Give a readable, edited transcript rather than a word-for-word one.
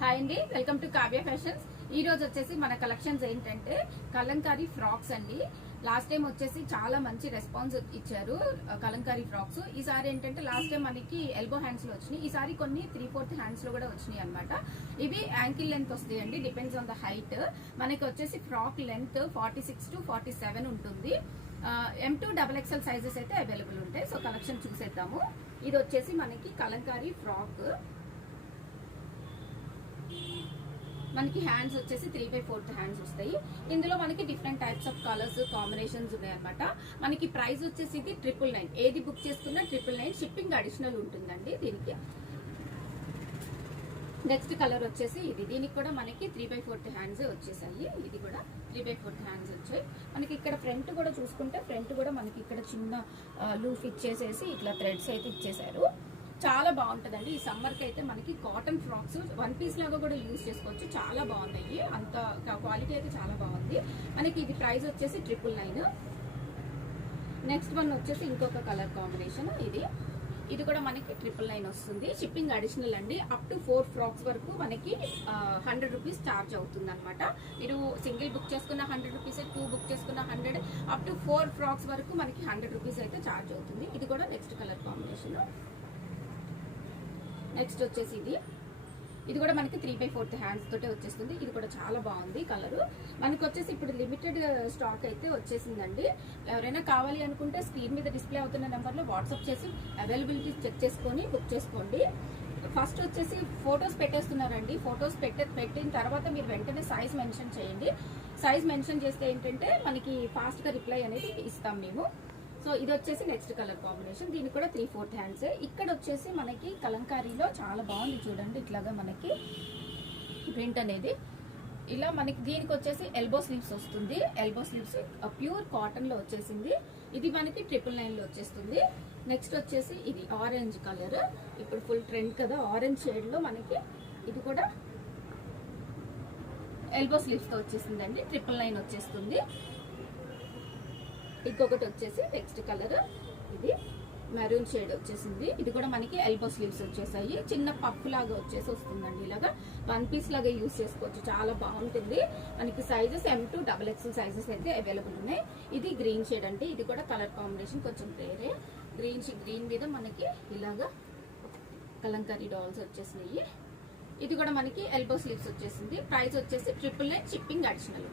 Hi అండి, welcome to Kavya fashions. ఈ రోజు వచ్చేసి మన కలెక్షన్స్ ఏంటంటే కలంకారీ ఫ్రాక్స్ అండి. లాస్ట్ టైం వచ్చేసి చాలా మంచి రెస్పాన్స్ ఇచ్చారు కలంకారీ ఫ్రాక్స్. ఈసారి ఏంటంటే లాస్ట్ టైం మనకి ఎల్బో హ్యాండ్స్ లో వచ్చినాయి, ఈసారి కొన్ని 3/4 హ్యాండ్స్ లో కూడా వచ్చినాయి అనమాట. ఇవి యాంకిల్ లెంత్ వస్తాయండి, డిపెండ్స్ ఆన్ ద హైట్. మనకి వచ్చేసి ఫ్రాక్ లెంత్ 46 to 47 ఉంటుంది. M2 XXL సైజెస్ అయితే అవైలబుల్ ఉంటాయి. సో కలెక్షన్ చూసేద్దాము. ఇది వచ్చేసి మనకి కలంకారీ ఫ్రాక్. మనకి హ్యాండ్స్ వచ్చేసి 3/4 హ్యాండ్స్ వస్తాయి. ఇందులో మనకి different types of colours combinations ఉన్నాయన్నమాట. మనకి ప్రైస్ వచ్చేసి ఇది 999. ఏది బుక్ చేసుకున్నా 999. షిప్పింగ్ అడిషనల్ ఉంటుందండి దీనికి. నెక్స్ట్ కలర్ వచ్చేసి ఇది. దీనికి కూడా మనకి 3/4 హ్యాండ్స్ వచ్చేసాయి. ఇది కూడా 3/4 హ్యాండ్స్ వచ్చాయి. మనకి ఇక్కడ ఫ్రంట్ కూడా చూసుకుంటే ఫ్రంట్ కూడా మనకి ఇక్కడ చిన్న లూఫ్ ఇచ్చేసేసి ఇట్లా థ్రెడ్స్ అయితే ఇచ్చేసారు. చాలా బాగుంటుందండి. ఈ సమ్మర్ కి అయితే మనకి కాటన్ ఫ్రాక్స్ 1 పీస్ లాగా కూడా యూజ్ చేసుకోవచ్చు. చాలా బాగున్నాయి, అంత క్వాలిటీ అయితే చాలా బాగుంది. మనకి ఇది ప్రైస్ వచ్చేసి 999. నెక్స్ట్ వన్ వచ్చేసి ఇంకొక కలర్ కాంబినేషన్. ఇది కూడా మనకి 999 వస్తుంది. షిప్పింగ్ అడిషనల్ అండి. అప్ టు 4 ఫ్రాక్స్ వరకు మనకి 100 రూపీస్ ఛార్జ్ అవుతుంది అనమాట. మీరు సింగిల్ బుక్ చేసుకున్న 100 రూపీస్, 2 బుక్ చేసుకున్న 100, అప్ టు 4 ఫ్రాక్స్ వరకు మనకి 100 రూపీస్ అయితే ఛార్జ్ అవుతుంది. ఇది కూడా నెక్స్ట్ కలర్ కాంబినేషన్. నెక్స్ట్ వచ్చేసి ఇది కూడా మనకి 3/4 హ్యాండ్స్ తోటే వచ్చేస్తుంది. ఇది కూడా చాలా బాగుంది కలర్. మనకి వచ్చేసి ఇప్పుడు లిమిటెడ్ స్టాక్ అయితే వచ్చేసిందండి. ఎవరైనా కావాలి అనుకుంటే స్క్రీన్ మీద డిస్ప్లే అవుతున్న నెంబర్లో వాట్సాప్ చేసి అవైలబిలిటీ చెక్ చేసుకొని బుక్ చేసుకోండి. ఫస్ట్ వచ్చేసి ఫొటోస్ పెట్టేస్తున్నారండి. ఫొటోస్ పెట్టిన తర్వాత మీరు వెంటనే సైజ్ మెన్షన్ చేయండి. సైజ్ మెన్షన్ చేస్తే ఏంటంటే మనకి ఫాస్ట్గా రిప్లై అనేది ఇస్తాం మేము. సో ఇది వచ్చేసి నెక్స్ట్ కలర్ కాంబినేషన్. దీనికి కూడా 3/4 హ్యాండ్స్. ఇక్కడ వచ్చేసి మనకి కలంకారీలో చాలా బాగుంది చూడండి. ఇట్లాగా మనకి ప్రింట్ అనేది ఇలా మనకి దీనికి వచ్చేసి ఎల్బో స్లీవ్స్ వస్తుంది. ఎల్బో స్లీవ్స్ ప్యూర్ కాటన్ లో వచ్చేసింది. ఇది మనకి 999 లో వచ్చేస్తుంది. నెక్స్ట్ వచ్చేసి ఇది ఆరెంజ్ కలర్, ఇప్పుడు ఫుల్ ట్రెండ్ కదా ఆరెంజ్ షేడ్ లో మనకి. ఇది కూడా ఎల్బో స్లీవ్స్ తో వచ్చేసిందండి. 999 వచ్చేస్తుంది. ఇంకొకటి వచ్చేసి నెక్స్ట్ కలర్, ఇది మెరూన్ షేడ్ వచ్చేసింది. ఇది కూడా మనకి ఎల్బో స్లీవ్స్ వచ్చేసాయి. చిన్న పప్పు లాగా వచ్చేసి వస్తుందండి. ఇలాగా 1 పీస్ లాగా యూజ్ చేసుకోవచ్చు. చాలా బాగుంటుంది. మనకి సైజెస్ M2 XXL సైజెస్ అయితే అవైలబుల్ ఉన్నాయి. ఇది గ్రీన్ షేడ్ అండి. ఇది కూడా కలర్ కాంబినేషన్ కొంచెం వేరే. గ్రీన్ మీద మనకి ఇలాగా కలంకారీ డాల్స్ వచ్చేసినాయి. ఇది కూడా మనకి ఎల్బో స్లీవ్స్ వచ్చేసింది. ప్రైస్ వచ్చేసి 999. Shipping additional.